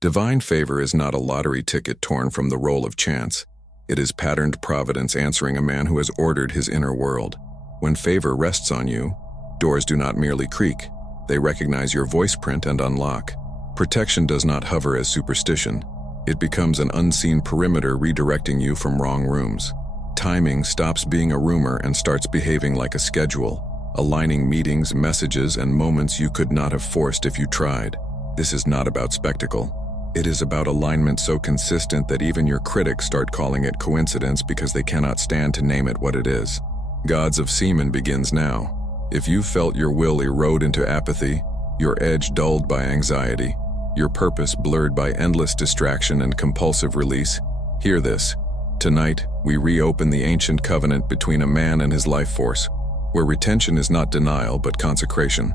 Divine favor is not a lottery ticket torn from the roll of chance. It is patterned providence answering a man who has ordered his inner world. When favor rests on you, doors do not merely creak. They recognize your voice print and unlock. Protection does not hover as superstition. It becomes an unseen perimeter redirecting you from wrong rooms. Timing stops being a rumor and starts behaving like a schedule, aligning meetings, messages, and moments you could not have forced if you tried. This is not about spectacle. It is about alignment so consistent that even your critics start calling it coincidence because they cannot stand to name it what it is. Gods of Semen begins now. If you felt your will erode into apathy, your edge dulled by anxiety, your purpose blurred by endless distraction and compulsive release, hear this. Tonight, we reopen the ancient covenant between a man and his life force, where retention is not denial but consecration,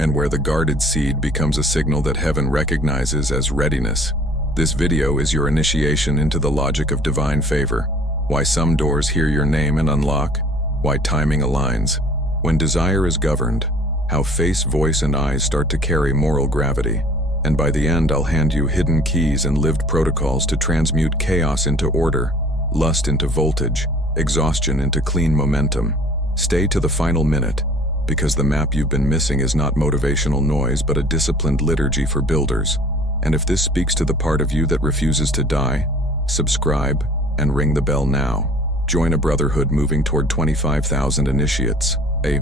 and where the guarded seed becomes a signal that heaven recognizes as readiness. This video is your initiation into the logic of divine favor, why some doors hear your name and unlock, why timing aligns, when desire is governed, how face, voice, and eyes start to carry moral gravity. And by the end, I'll hand you hidden keys and lived protocols to transmute chaos into order, lust into voltage, exhaustion into clean momentum. Stay to the final minute, because the map you've been missing is not motivational noise but a disciplined liturgy for builders. And if this speaks to the part of you that refuses to die, subscribe and ring the bell now. Join a brotherhood moving toward 25,000 initiates, a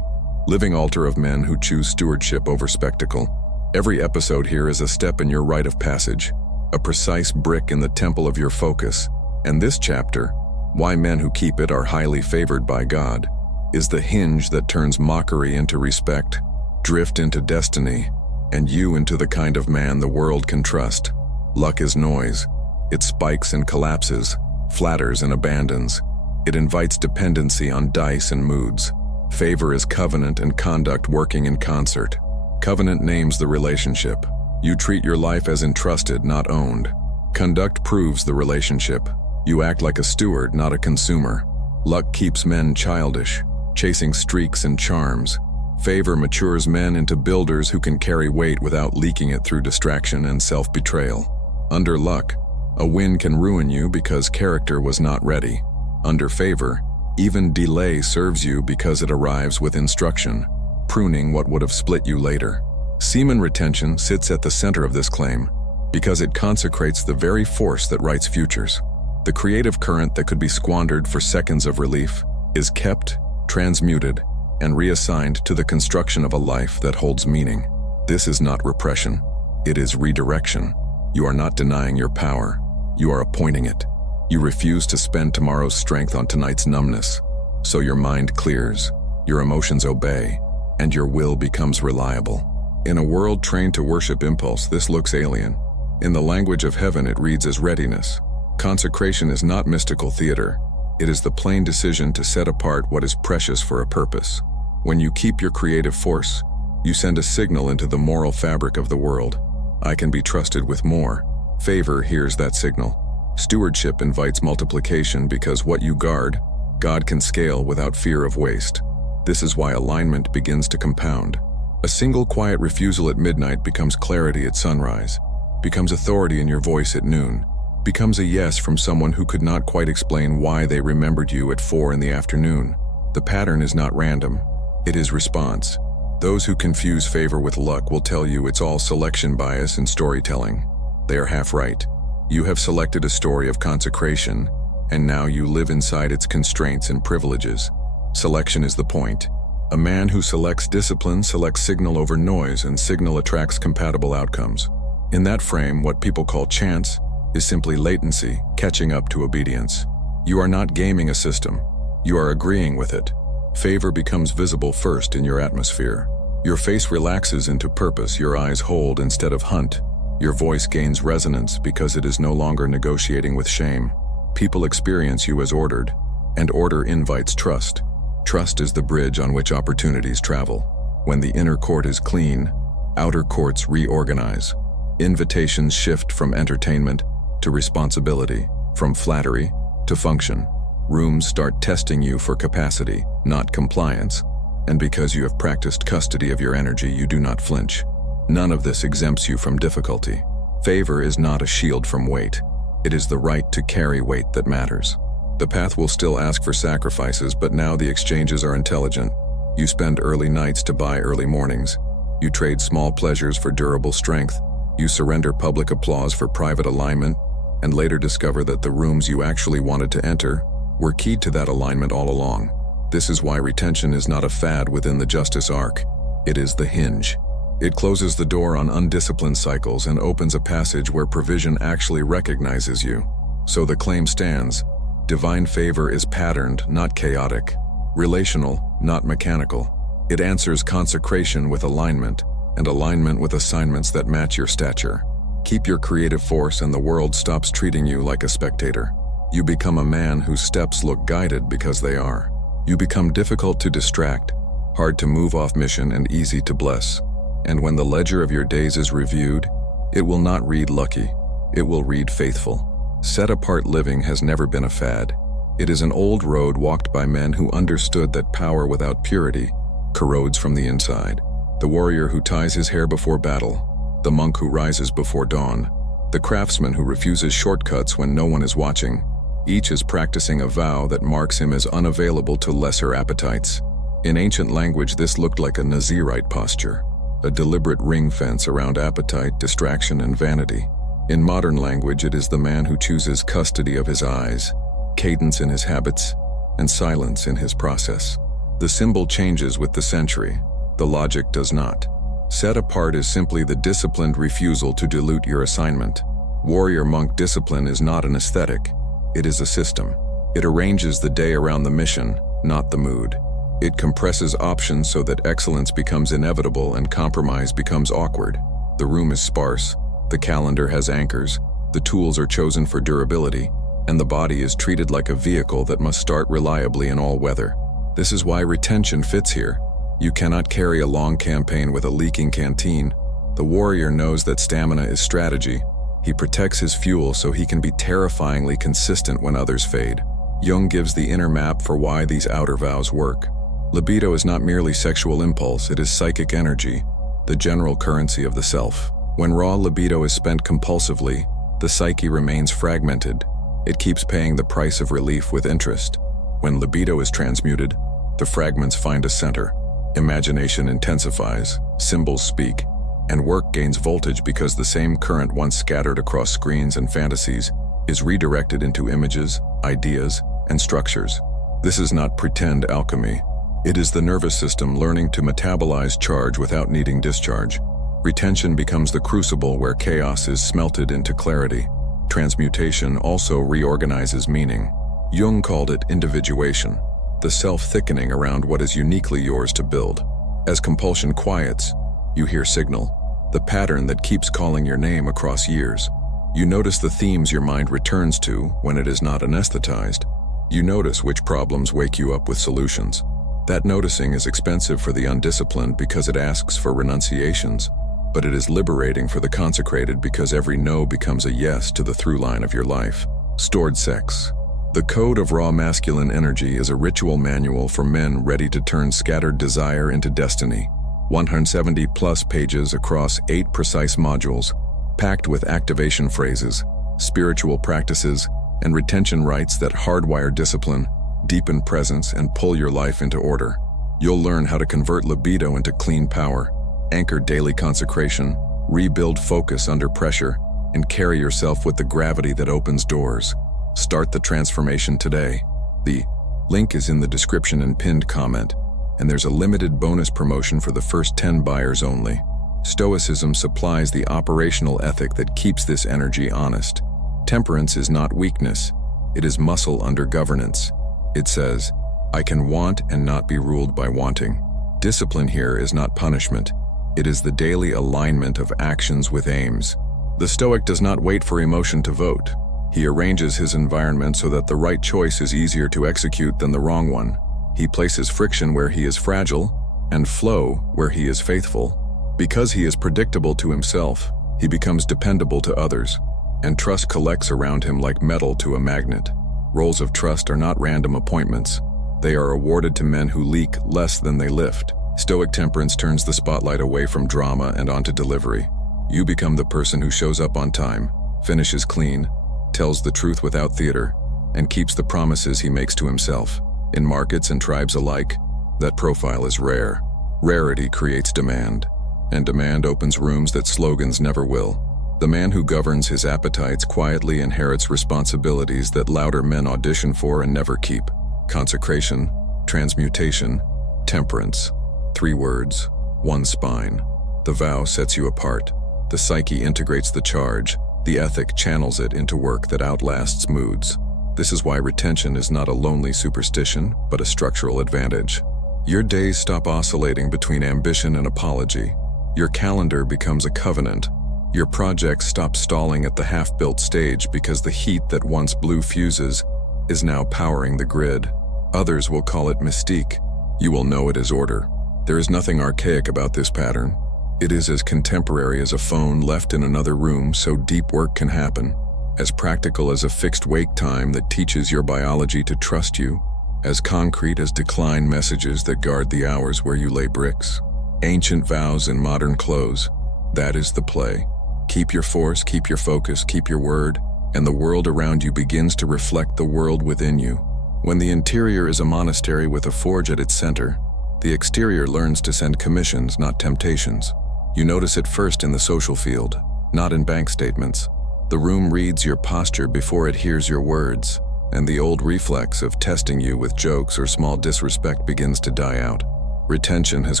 living altar of men who choose stewardship over spectacle. Every episode here is a step in your rite of passage, a precise brick in the temple of your focus. And this chapter, why men who keep it are highly favored by God, is the hinge that turns mockery into respect, drift into destiny, and you into the kind of man the world can trust. Luck is noise. It spikes and collapses, flatters and abandons. It invites dependency on dice and moods. Favor is covenant and conduct working in concert. Covenant names the relationship. You treat your life as entrusted, not owned. Conduct proves the relationship. You act like a steward, not a consumer. Luck keeps men childish, chasing streaks and charms. Favor matures men into builders who can carry weight without leaking it through distraction and self-betrayal. Under luck, a win can ruin you because character was not ready. Under favor, even delay serves you because it arrives with instruction, pruning what would have split you later. Semen retention sits at the center of this claim because it consecrates the very force that writes futures. The creative current that could be squandered for seconds of relief is kept, transmuted, and reassigned to the construction of a life that holds meaning. This is not repression. It is redirection. You are not denying your power. You are appointing it. You refuse to spend tomorrow's strength on tonight's numbness. So your mind clears, your emotions obey, and your will becomes reliable. In a world trained to worship impulse, this looks alien. In the language of heaven, it reads as readiness. Consecration is not mystical theater. It is the plain decision to set apart what is precious for a purpose. When you keep your creative force, you send a signal into the moral fabric of the world. I can be trusted with more. Favor hears that signal. Stewardship invites multiplication because what you guard, God can scale without fear of waste. This is why alignment begins to compound. A single quiet refusal at midnight becomes clarity at sunrise, becomes authority in your voice at noon, becomes a yes from someone who could not quite explain why they remembered you at 4 in the afternoon. The pattern is not random. It is response. Those who confuse favor with luck will tell you it's all selection bias and storytelling. They are half right. You have selected a story of consecration, and now you live inside its constraints and privileges. Selection is the point. A man who selects discipline selects signal over noise, and signal attracts compatible outcomes. In that frame, what people call chance is simply latency catching up to obedience. You are not gaming a system. You are agreeing with it. Favor becomes visible first in your atmosphere. Your face relaxes into purpose, your eyes hold instead of hunt. Your voice gains resonance because it is no longer negotiating with shame. People experience you as ordered, and order invites trust. Trust is the bridge on which opportunities travel. When the inner court is clean, outer courts reorganize. Invitations shift from entertainment to responsibility, from flattery to function. Rooms start testing you for capacity, not compliance. And because you have practiced custody of your energy, you do not flinch. None of this exempts you from difficulty. Favor is not a shield from weight. It is the right to carry weight that matters. The path will still ask for sacrifices, but now the exchanges are intelligent. You spend early nights to buy early mornings. You trade small pleasures for durable strength. You surrender public applause for private alignment, and later discover that the rooms you actually wanted to enter were keyed to that alignment all along. This is why retention is not a fad within the justice arc. It is the hinge. It closes the door on undisciplined cycles and opens a passage where provision actually recognizes you. So the claim stands: divine favor is patterned, not chaotic; relational, not mechanical. It answers consecration with alignment, and alignment with assignments that match your stature. Keep your creative force and the world stops treating you like a spectator. You become a man whose steps look guided because they are. You become difficult to distract, hard to move off mission, and easy to bless. And when the ledger of your days is reviewed, it will not read lucky, it will read faithful. Set-apart living has never been a fad. It is an old road walked by men who understood that power without purity corrodes from the inside. The warrior who ties his hair before battle, the monk who rises before dawn, the craftsman who refuses shortcuts when no one is watching. Each is practicing a vow that marks him as unavailable to lesser appetites. In ancient language, this looked like a Nazirite posture, a deliberate ring fence around appetite, distraction, and vanity. In modern language, it is the man who chooses custody of his eyes, cadence in his habits, and silence in his process. The symbol changes with the century. The logic does not. Set apart is simply the disciplined refusal to dilute your assignment. Warrior monk discipline is not an aesthetic. It is a system. It arranges the day around the mission, not the mood. It compresses options so that excellence becomes inevitable and compromise becomes awkward. The room is sparse, the calendar has anchors, the tools are chosen for durability, and the body is treated like a vehicle that must start reliably in all weather. This is why retention fits here. You cannot carry a long campaign with a leaking canteen. The warrior knows that stamina is strategy. He protects his fuel so he can be terrifyingly consistent when others fade. Jung gives the inner map for why these outer vows work. Libido is not merely sexual impulse, it is psychic energy, the general currency of the self. When raw libido is spent compulsively, the psyche remains fragmented. It keeps paying the price of relief with interest. When libido is transmuted, the fragments find a center. Imagination intensifies, symbols speak, and work gains voltage because the same current once scattered across screens and fantasies is redirected into images, ideas, and structures. This is not pretend alchemy. It is the nervous system learning to metabolize charge without needing discharge. Retention becomes the crucible where chaos is smelted into clarity. Transmutation also reorganizes meaning. Jung called it individuation, the self-thickening around what is uniquely yours to build. As compulsion quiets, you hear signal, the pattern that keeps calling your name across years. You notice the themes your mind returns to when it is not anesthetized. You notice which problems wake you up with solutions. That noticing is expensive for the undisciplined because it asks for renunciations, but it is liberating for the consecrated because every no becomes a yes to the through line of your life. Stored sex. The code of raw masculine energy is a ritual manual for men ready to turn scattered desire into destiny. 170+ pages across 8 precise modules, packed with activation phrases, spiritual practices, and retention rites that hardwire discipline, deepen presence, and pull your life into order. You'll learn how to convert libido into clean power, anchor daily consecration, rebuild focus under pressure, and carry yourself with the gravity that opens doors. Start the transformation today. The link is in the description and pinned comment, and there's a limited bonus promotion for the first 10 buyers only. Stoicism supplies the operational ethic that keeps this energy honest. Temperance is not weakness, it is muscle under governance. It says, I can want and not be ruled by wanting. Discipline here is not punishment, it is the daily alignment of actions with aims. The Stoic does not wait for emotion to vote. He arranges his environment so that the right choice is easier to execute than the wrong one. He places friction where he is fragile, and flow where he is faithful. Because he is predictable to himself, he becomes dependable to others, and trust collects around him like metal to a magnet. Roles of trust are not random appointments. They are awarded to men who leak less than they lift. Stoic temperance turns the spotlight away from drama and onto delivery. You become the person who shows up on time, finishes clean, tells the truth without theater, and keeps the promises he makes to himself. In markets and tribes alike, that profile is rare. Rarity creates demand, and demand opens rooms that slogans never will. The man who governs his appetites quietly inherits responsibilities that louder men audition for and never keep. Consecration, transmutation, temperance. 3 words, 1 spine. The vow sets you apart. The psyche integrates the charge. The ethic channels it into work that outlasts moods. This is why retention is not a lonely superstition, but a structural advantage. Your days stop oscillating between ambition and apology. Your calendar becomes a covenant. Your projects stop stalling at the half-built stage because the heat that once blew fuses is now powering the grid. Others will call it mystique. You will know it as order. There is nothing archaic about this pattern. It is as contemporary as a phone left in another room so deep work can happen. As practical as a fixed wake time that teaches your biology to trust you. As concrete as decline messages that guard the hours where you lay bricks. Ancient vows in modern clothes. That is the play. Keep your force, keep your focus, keep your word, and the world around you begins to reflect the world within you. When the interior is a monastery with a forge at its center, the exterior learns to send commissions, not temptations. You notice it first in the social field, not in bank statements. The room reads your posture before it hears your words, and the old reflex of testing you with jokes or small disrespect begins to die out. Retention has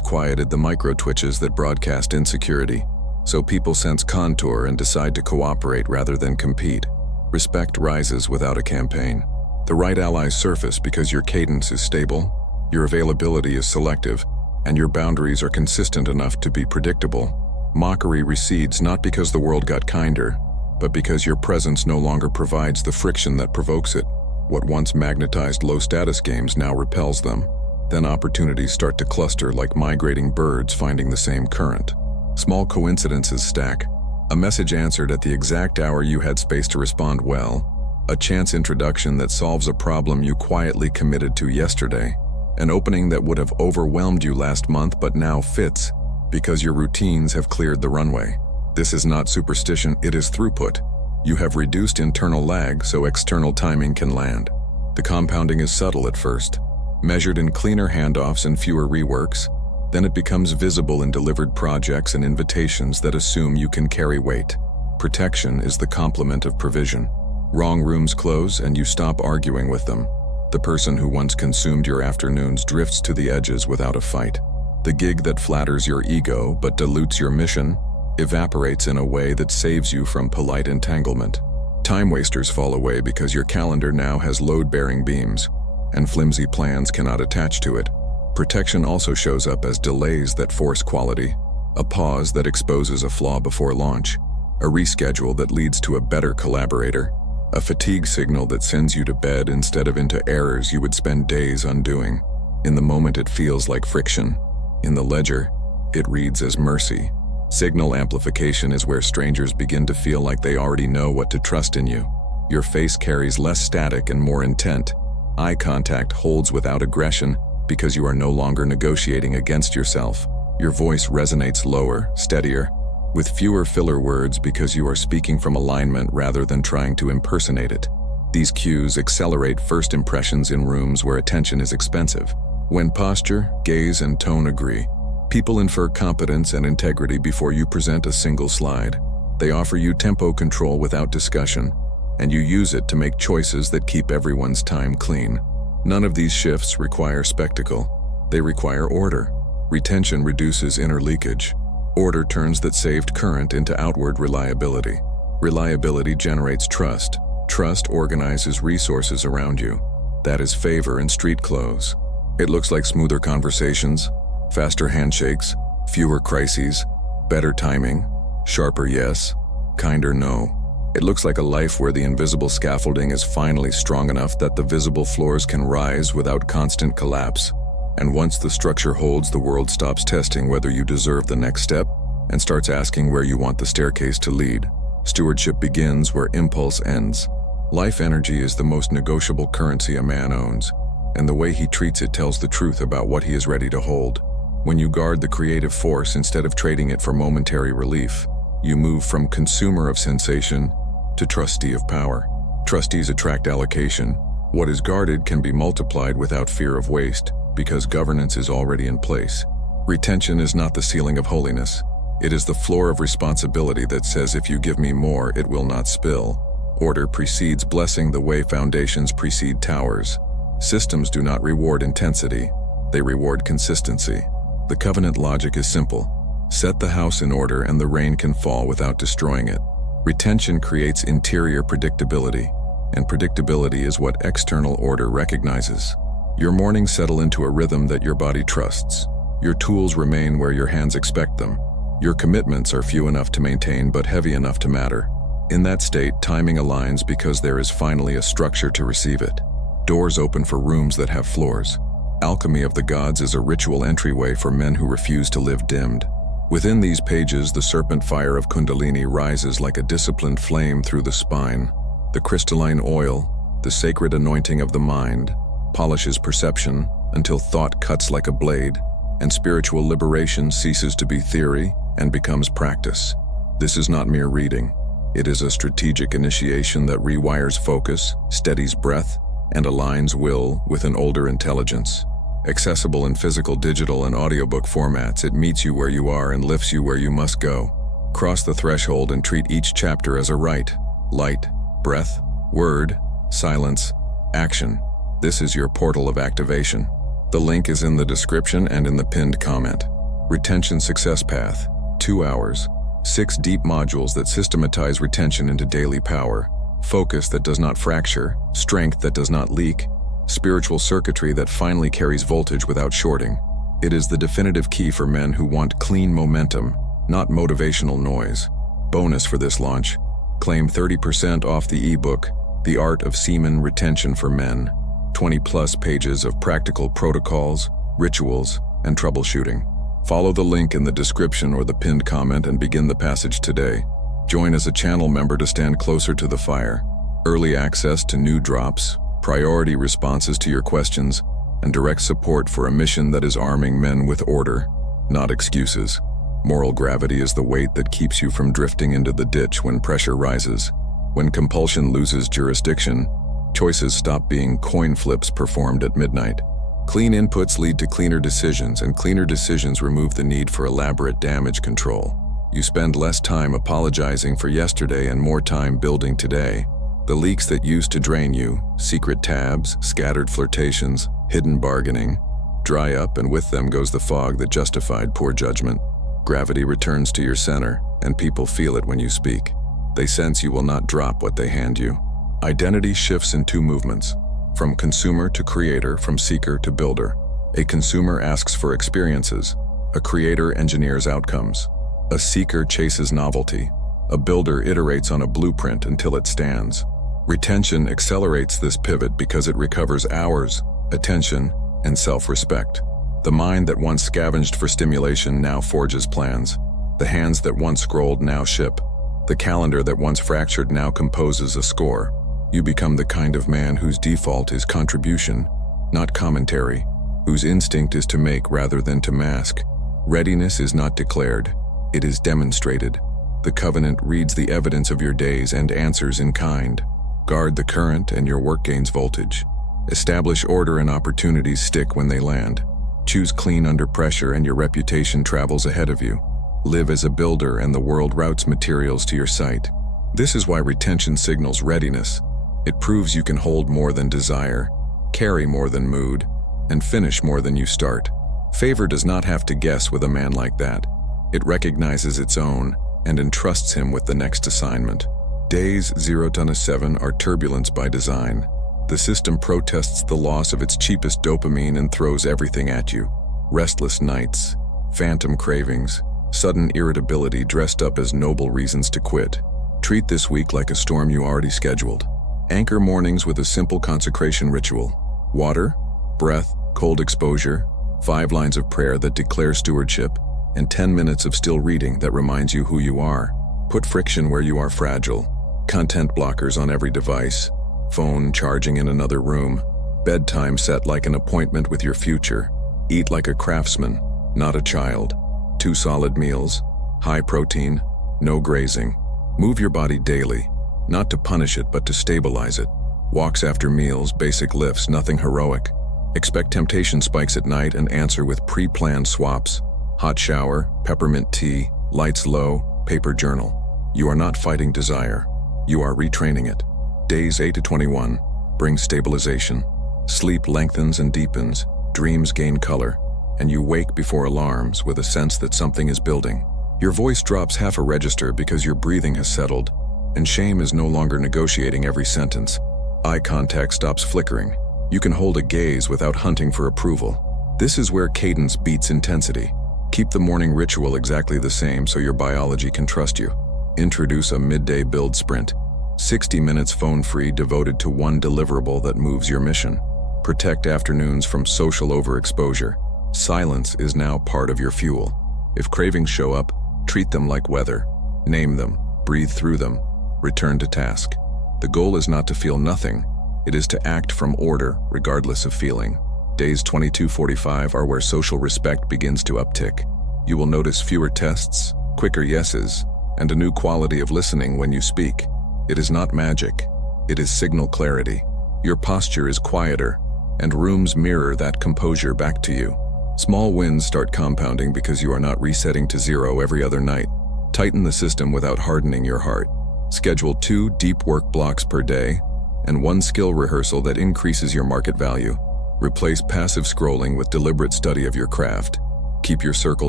quieted the micro-twitches that broadcast insecurity, so people sense contour and decide to cooperate rather than compete. Respect rises without a campaign. The right allies surface because your cadence is stable, your availability is selective, and your boundaries are consistent enough to be predictable. Mockery recedes not because the world got kinder, but because your presence no longer provides the friction that provokes it. What once magnetized low-status games now repels them. Then opportunities start to cluster like migrating birds finding the same current. Small coincidences stack. A message answered at the exact hour you had space to respond well. A chance introduction that solves a problem you quietly committed to yesterday. An opening that would have overwhelmed you last month but now fits because your routines have cleared the runway. This is not superstition, it is throughput. You have reduced internal lag so external timing can land. The compounding is subtle at first, measured in cleaner handoffs and fewer reworks. Then it becomes visible in delivered projects and invitations that assume you can carry weight. Protection is the complement of provision. Wrong rooms close and you stop arguing with them. The person who once consumed your afternoons drifts to the edges without a fight. The gig that flatters your ego but dilutes your mission evaporates in a way that saves you from polite entanglement. Time wasters fall away because your calendar now has load-bearing beams, and flimsy plans cannot attach to it. Protection also shows up as delays that force quality, a pause that exposes a flaw before launch, a reschedule that leads to a better collaborator, a fatigue signal that sends you to bed instead of into errors you would spend days undoing. In the moment it feels like friction. In the ledger, it reads as mercy. Signal amplification is where strangers begin to feel like they already know what to trust in you. Your face carries less static and more intent. Eye contact holds without aggression because you are no longer negotiating against yourself. Your voice resonates lower, steadier, with fewer filler words because you are speaking from alignment rather than trying to impersonate it. These cues accelerate first impressions in rooms where attention is expensive. When posture, gaze, and tone agree, people infer competence and integrity before you present a single slide. They offer you tempo control without discussion, and you use it to make choices that keep everyone's time clean. None of these shifts require spectacle. They require order. Retention reduces inner leakage. Order turns that saved current into outward reliability. Reliability generates trust. Trust organizes resources around you. That is favor in street clothes. It looks like smoother conversations, faster handshakes, fewer crises, better timing, sharper yes, kinder no. It looks like a life where the invisible scaffolding is finally strong enough that the visible floors can rise without constant collapse. And once the structure holds, the world stops testing whether you deserve the next step and starts asking where you want the staircase to lead. Stewardship begins where impulse ends. Life energy is the most negotiable currency a man owns, and the way he treats it tells the truth about what he is ready to hold. When you guard the creative force instead of trading it for momentary relief, You move from consumer of sensation to trustee of power. Trustees attract allocation. What is guarded can be multiplied without fear of waste, because governance is already in place. Retention is not the ceiling of holiness. It is the floor of responsibility that says if you give me more, it will not spill. Order precedes blessing the way foundations precede towers. Systems do not reward intensity. They reward consistency. The covenant logic is simple. Set the house in order and the rain can fall without destroying it. Retention creates interior predictability, and predictability is what external order recognizes. Your mornings settle into a rhythm that your body trusts. Your tools remain where your hands expect them. Your commitments are few enough to maintain but heavy enough to matter. In that state, timing aligns because there is finally a structure to receive it. Doors open for rooms that have floors. Alchemy of the gods is a ritual entryway for men who refuse to live dimmed. Within these pages, the serpent fire of Kundalini rises like a disciplined flame through the spine. The crystalline oil, the sacred anointing of the mind, polishes perception until thought cuts like a blade, and spiritual liberation ceases to be theory and becomes practice. This is not mere reading. It is a strategic initiation that rewires focus, steadies breath, and aligns will with an older intelligence. Accessible in physical, digital, and audiobook formats, it meets you where you are and lifts you where you must go. Cross the threshold and treat each chapter as a rite. Light, breath, word, silence, action. This is your portal of activation. The link is in the description and in the pinned comment. Retention Success Path. 2 hours. 6 deep modules that systematize retention into daily power. Focus that does not fracture. Strength that does not leak. Spiritual circuitry that finally carries voltage without shorting. It is the definitive key for men who want clean momentum, not motivational noise. Bonus for this launch. Claim 30% off the ebook, The Art of Semen Retention for Men. 20+ pages of practical protocols, rituals, and troubleshooting. Follow the link in the description or the pinned comment and begin the passage today. Join as a channel member to stand closer to the fire. Early access to new drops, priority responses to your questions, and direct support for a mission that is arming men with order, not excuses. Moral gravity is the weight that keeps you from drifting into the ditch when pressure rises. When compulsion loses jurisdiction, choices stop being coin flips performed at midnight. Clean inputs lead to cleaner decisions, and cleaner decisions remove the need for elaborate damage control. You spend less time apologizing for yesterday and more time building today. The leaks that used to drain you, secret tabs, scattered flirtations, hidden bargaining, dry up, and with them goes the fog that justified poor judgment. Gravity returns to your center, and people feel it when you speak. They sense you will not drop what they hand you. Identity shifts in 2 movements, from consumer to creator, from seeker to builder. A consumer asks for experiences. A creator engineers outcomes. A seeker chases novelty. A builder iterates on a blueprint until it stands. Retention accelerates this pivot because it recovers hours, attention, and self-respect. The mind that once scavenged for stimulation now forges plans. The hands that once scrolled now ship. The calendar that once fractured now composes a score. You become the kind of man whose default is contribution, not commentary, whose instinct is to make rather than to mask. Readiness is not declared, it is demonstrated. The covenant reads the evidence of your days and answers in kind. Guard the current and your work gains voltage. Establish order and opportunities stick when they land. Choose clean under pressure and your reputation travels ahead of you. Live as a builder and the world routes materials to your site. This is why retention signals readiness. It proves you can hold more than desire, carry more than mood, and finish more than you start. Favor does not have to guess with a man like that. It recognizes its own and entrusts him with the next assignment. Days 0 to 7 are turbulence by design. The system protests the loss of its cheapest dopamine and throws everything at you. Restless nights, phantom cravings, sudden irritability dressed up as noble reasons to quit. Treat this week like a storm you already scheduled. Anchor mornings with a simple consecration ritual. Water, breath, cold exposure, 5 lines of prayer that declare stewardship, and 10 minutes of still reading that reminds you who you are. Put friction where you are fragile. Content blockers on every device. Phone charging in another room. Bedtime set like an appointment with your future. Eat like a craftsman, not a child. 2 solid meals. High protein, No grazing. Move your body daily, not to punish it but to stabilize it. Walks after meals, basic lifts, nothing heroic. Expect temptation spikes at night and answer with pre-planned swaps. Hot shower, peppermint tea, lights low, paper journal. You are not fighting desire. You are retraining it. Days 8 to 21 bring stabilization. Sleep lengthens and deepens, dreams gain color, and you wake before alarms with a sense that something is building. Your voice drops half a register because your breathing has settled, and shame is no longer negotiating every sentence. Eye contact stops flickering. You can hold a gaze without hunting for approval. This is where cadence beats intensity. Keep the morning ritual exactly the same so your biology can trust you. Introduce a midday build sprint. 60 minutes phone-free devoted to one deliverable that moves your mission. Protect afternoons from social overexposure. Silence is now part of your fuel. If cravings show up, treat them like weather. Name them, breathe through them, return to task. The goal is not to feel nothing, it is to act from order, regardless of feeling. Days 22-45 are where social respect begins to uptick. You will notice fewer tests, quicker yeses, and a new quality of listening when you speak. It is not magic, it is signal clarity. Your posture is quieter, and rooms mirror that composure back to you. Small wins start compounding because you are not resetting to zero every other night. Tighten the system without hardening your heart. Schedule 2 deep work blocks per day and 1 skill rehearsal that increases your market value. Replace passive scrolling with deliberate study of your craft. Keep your circle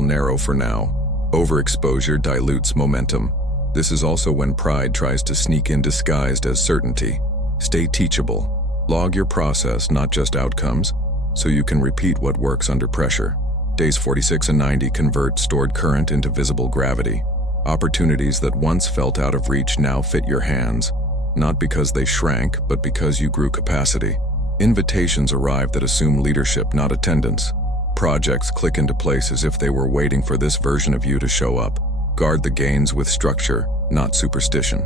narrow for now. Overexposure dilutes momentum. This is also when pride tries to sneak in disguised as certainty. Stay teachable. Log your process, not just outcomes, so you can repeat what works under pressure. Days 46 and 90 convert stored current into visible gravity. Opportunities that once felt out of reach now fit your hands, not because they shrank, but because you grew capacity. Invitations arrive that assume leadership, not attendance. Projects click into place as if they were waiting for this version of you to show up. Guard the gains with structure, not superstition.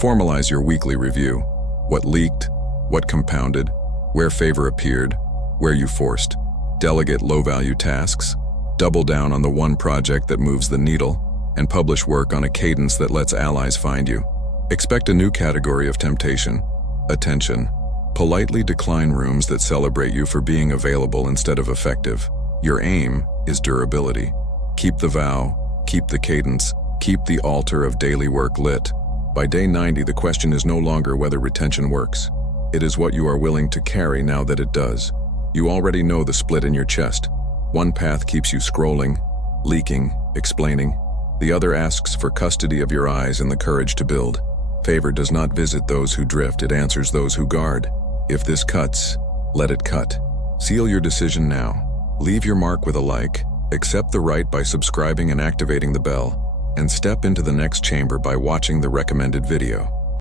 Formalize your weekly review. What leaked, what compounded, where favor appeared, where you forced. Delegate low-value tasks. Double down on the one project that moves the needle, and publish work on a cadence that lets allies find you. Expect a new category of temptation: attention. Politely decline rooms that celebrate you for being available instead of effective. Your aim is durability. Keep the vow, keep the cadence, keep the altar of daily work lit. By day 90, the question is no longer whether retention works. It is what you are willing to carry now that it does. You already know the split in your chest. One path keeps you scrolling, leaking, explaining. The other asks for custody of your eyes and the courage to build. Favor does not visit those who drift, it answers those who guard. If this cuts, let it cut. Seal your decision now. Leave your mark with a like, accept the right by subscribing and activating the bell, and step into the next chamber by watching the recommended video.